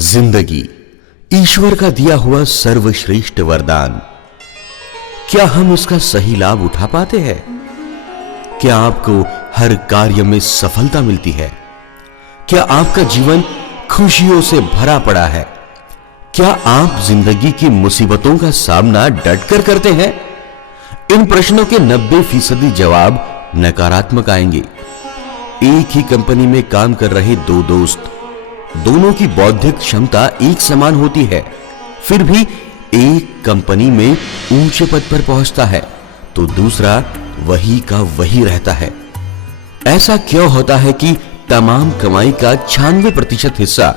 जिंदगी ईश्वर का दिया हुआ सर्वश्रेष्ठ वरदान। क्या हम इसका सही लाभ उठा पाते हैं? क्या आपको हर कार्य में सफलता मिलती है? क्या आपका जीवन खुशियों से भरा पड़ा है? क्या आप जिंदगी की मुसीबतों का सामना डटकर करते हैं? इन प्रश्नों के 90% जवाब नकारात्मक आएंगे। एक ही कंपनी में काम कर रहे दो दोस्त, दोनों की बौद्धिक क्षमता एक समान होती है, फिर भी एक कंपनी में ऊंचे पद पर पहुंचता है तो दूसरा वही का वही रहता है। ऐसा क्यों होता है कि तमाम कमाई का 96% हिस्सा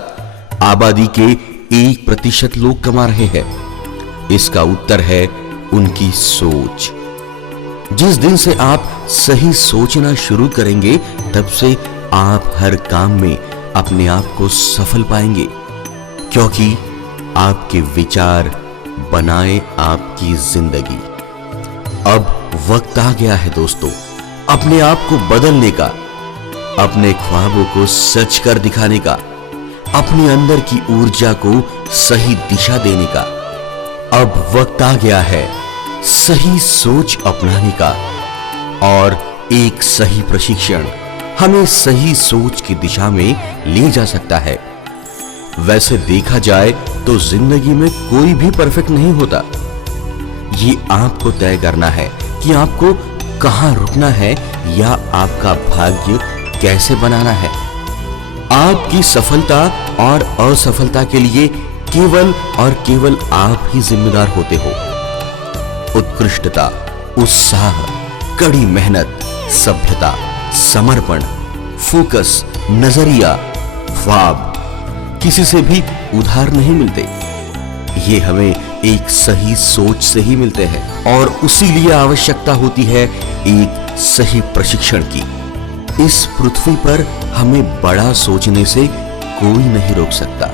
आबादी के 1% लोग कमा रहे हैं? इसका उत्तर है उनकी सोच। जिस दिन से आप सही सोचना शुरू करेंगे तब से आप हर काम में अपने आप को सफल पाएंगे, क्योंकि आपके विचार बनाए आपकी जिंदगी। अब वक्त आ गया है दोस्तों, अपने आप को बदलने का, अपने ख्वाबों को सच कर दिखाने का, अपने अंदर की ऊर्जा को सही दिशा देने का। अब वक्त आ गया है सही सोच अपनाने का, और एक सही प्रशिक्षण हमें सही सोच की दिशा में ले जा सकता है। वैसे देखा जाए तो जिंदगी में कोई भी परफेक्ट नहीं होता। ये आपको तय करना है कि आपको कहां रुकना है या आपका भाग्य कैसे बनाना है। आपकी सफलता और असफलता के लिए केवल और केवल आप ही जिम्मेदार होते हो। उत्कृष्टता, उत्साह, कड़ी मेहनत, सभ्यता, समर्पण, फोकस, नजरिया, ख्वाब किसी से भी उधार नहीं मिलते। ये हमें एक सही सोच से ही मिलते हैं, और उसी लिए आवश्यकता होती है एक सही प्रशिक्षण की। इस पृथ्वी पर हमें बड़ा सोचने से कोई नहीं रोक सकता।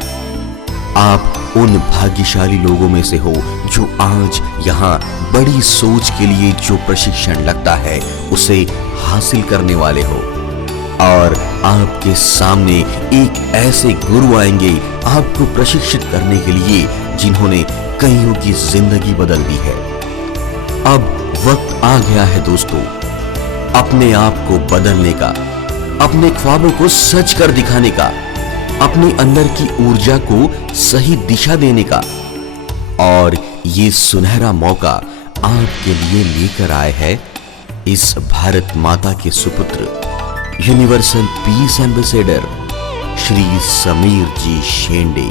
आप उन भाग्यशाली लोगों में से हो जो आज यहाँ बड़ी सोच के लिए जो प्रशिक्षण लगता है उसे हासिल करने वाले हो। और आपके सामने एक ऐसे गुरु आएंगे आपको प्रशिक्षित करने के लिए जिन्होंने कईयों की जिंदगी बदल दी है। अब वक्त आ गया है दोस्तों, अपने आप को बदलने का, अपने ख्वाबों को सच कर दिखाने का, अपने अंदर की ऊर्जा को सही दिशा देने का। और ये सुनहरा मौका आपके लिए लेकर आए हैं इस भारत माता के सुपुत्र, universal peace ambassador Shri Sameer ji Shende.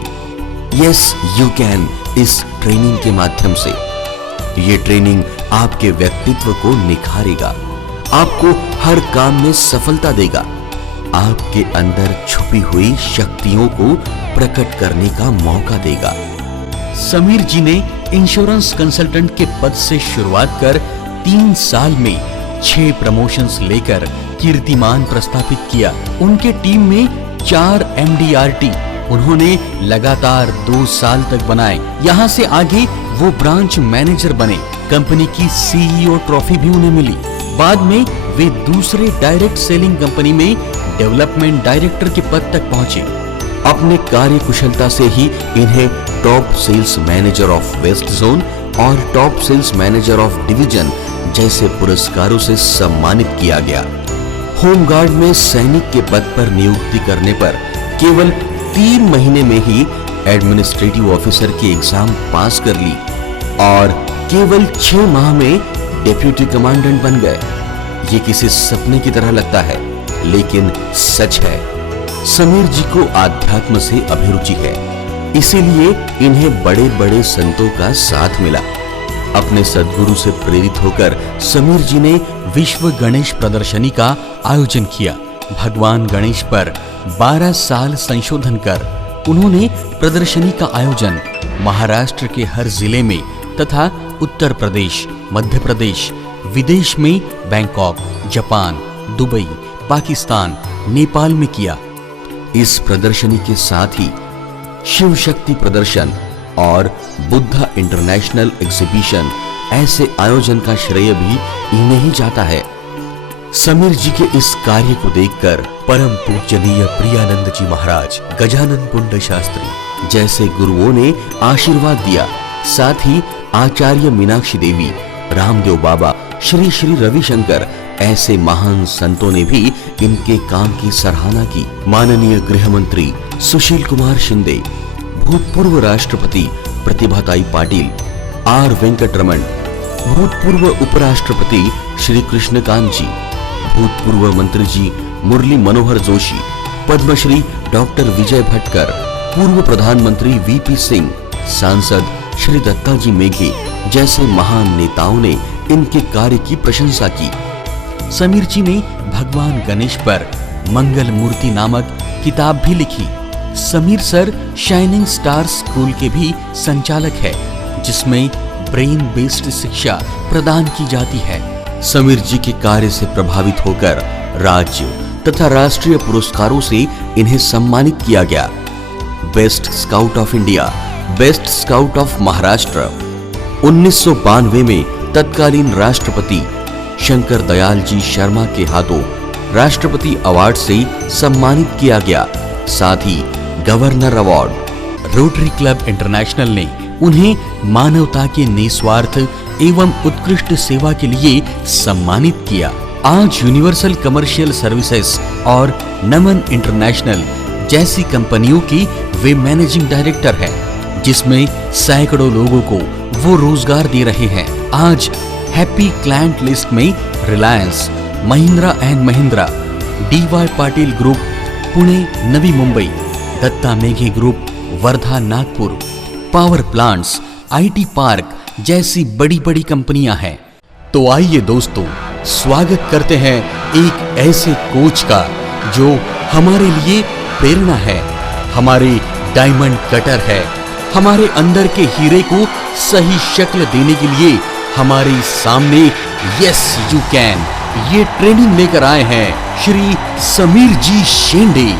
Yes you can इस ट्रेनिंग के माध्यम से ये ट्रेनिंग आपके व्यक्तित्व को निखारेगा, आपको हर काम में सफलता देगा, आपके अंदर छुपी हुई शक्तियों को प्रकट करने का मौका देगा। समीर जी ने इंश्योरेंस कंसल्टेंट के पद से शुरुआत कर 3 साल में 6 प्रमोशंस लेकर कीर्तिमान प्रस्थापित किया। उनके टीम में 4 MDRT उन्होंने लगातार 2 साल तक बनाए। यहाँ से आगे वो ब्रांच मैनेजर बने। कंपनी की CEO ट्रॉफी भी उन्हें मिली। बाद में वे दूसरे डायरेक्ट सेलिंग कंपनी में डेवलपमेंट डायरेक्टर के पद तक पहुंचे। अपने कार्य कुशलता से ही इन्हें top sales manager of west zone और top sales manager of division जैसे पुरस्कारों से सम्मानित किया गया। होमगार्ड में सैनिक के पद पर नियुक्ति करने पर केवल 3 महीने में ही एडमिनिस्ट्रेटिव ऑफिसर की एग्जाम पास कर ली और केवल 6 माह में डेप्यूटी कमांडेंट बन गए। ये किसी सपने की तरह लगता है, लेकिन सच है। समीर जी को आध्यात्म से अभिरुचि है, इसीलिए इन्हें बड़े बड़े संतों का साथ मिला। अपने सद्गुरु से प्रेरित होकर समीर जी ने विश्व गणेश प्रदर्शनी का आयोजन किया। भगवान गणेश पर 12 साल संशोधन कर उन्होंने प्रदर्शनी का आयोजन महाराष्ट्र के हर जिले में तथा उत्तर प्रदेश, मध्य प्रदेश, विदेश में Bangkok, Japan, Dubai, Pakistan, Nepal में किया। इस प्रदर्शनी के साथ ही शिव शक्ति प्रदर्शन और बुद्धा इंटरनेशनल एग्जीबिशन ऐसे आयोजन का श्रेय भी इन्हें ही जाता है। समीर जी के इस कार्य को देखकर परम पूजनीय प्रियानंद जी महाराज, गजानन पुंड शास्त्री, जैसे गुरुओं ने आशीर्वाद दिया, साथ ही आचार्य मीनाक्षी देवी, रामदेव बाबा, श्री श्री रविशंकर, ऐसे महान संतों ने भी इनके काम की सराहना की। माननीय गृह मंत्री सुशील कुमार शिंदे, भूतपूर्व राष्ट्रपति प्रतिभाताई पाटिल, आर वेंकटरमण, भूतपूर्व उपराष्ट्रपति श्री कृष्णकांत जी, भूतपूर्व मंत्री जी मुरली मनोहर जोशी, पद्मश्री डॉक्टर विजय भटकर, पूर्व प्रधानमंत्री वीपी सिंह, सांसद श्री दत्ताजी मेघे जैसे महान नेताओं ने इनके कार्य की प्रशंसा की। समीर जी ने भगवान गणेश पर मंगल मूर्ति नामक किताब भी लिखी। Sameer sir shining star school के भी संचालक है, जिसमें ब्रेन बेस्ड शिक्षा प्रदान की जाती है। समीर जी के कार्य से प्रभावित होकर राज्य तथा राष्ट्रीय पुरस्कारों से इन्हें सम्मानित किया गया। Best scout of India, best scout of Maharashtra. 1992 में तत्कालीन राष्ट्रपति शंकर दयाल जी शर्मा के हाथों राष्ट्रपति अवार्ड से सम्मानित किया गया, साथ ही governor award. Rotary Club International ने उन्हें मानवता के निस्वार्थ एवं उत्कृष्ट सेवा के लिए सम्मानित किया। आज यूनिवर्सल कमर्शियल सर्विसेज और नमन इंटरनेशनल जैसी कंपनियों की वे मैनेजिंग डायरेक्टर हैं, जिसमें सैकड़ों लोगों को वो रोजगार दे रहे हैं। आज हैप्पी क्लाइंट लिस्ट में Reliance, Mahindra and Mahindra, DY Patil group Pune Navi Mumbai, Datta Meghe group Wardha Nagpur, power plants, IT park जैसी बड़ी बड़ी कंपनियां हैं। तो आइए दोस्तों, स्वागत करते हैं एक ऐसे कोच का जो हमारे लिए प्रेरणा है, हमारे डायमंड कटर है, हमारे अंदर के हीरे को सही शक्ल देने के लिए हमारे सामने यस यू कैन ये ट्रेनिंग लेकर आए हैं श्री समीर जी शेंडे।